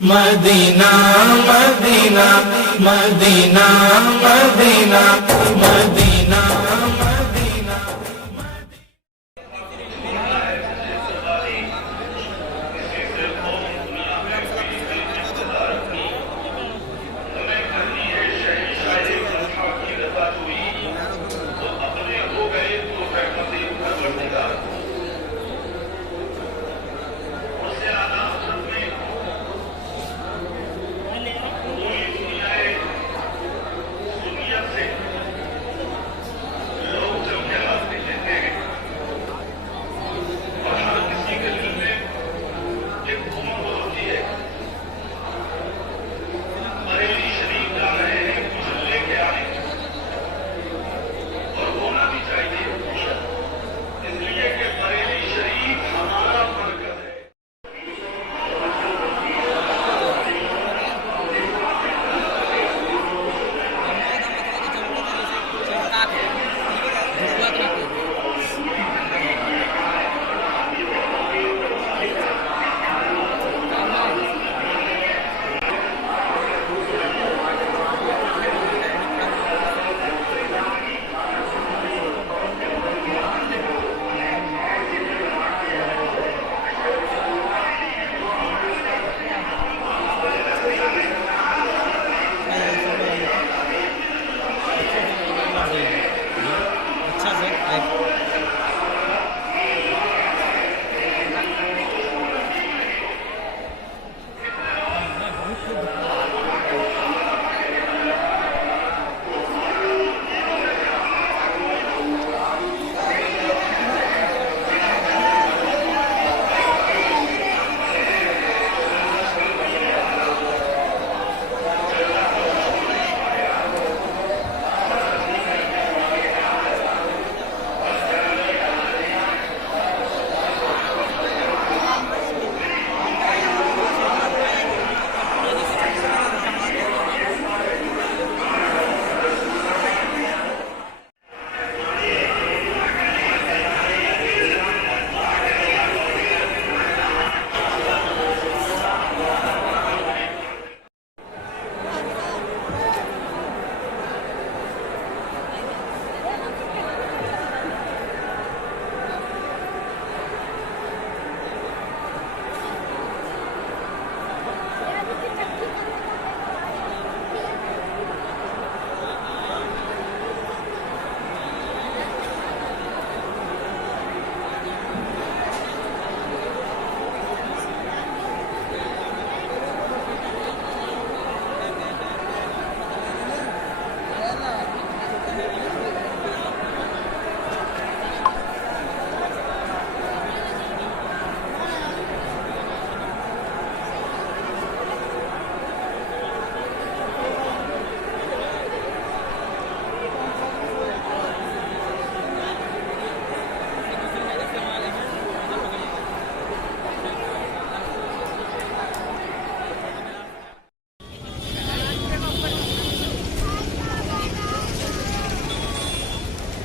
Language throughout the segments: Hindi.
Medina Medina Medina Medina Medina Medina.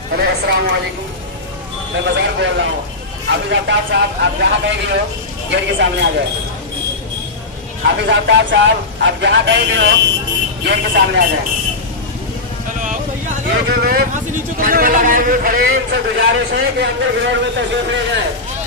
Hello अस्सलाम वालेकुम, मैं बाजार बोल रहा हूँ। हाफिज आफ्ताब साहब, आप जहाँ कहीं भी हो गेट के सामने आ जाए। हाफिज आफ्ताब साहब, आप जहाँ कहीं भी हो गेट के सामने आ जाए। ये जो लोग लगाए हुए खड़े, इनसे गुजारिश है कि अंदर ग्राउंड में तशरीफ ले जाए।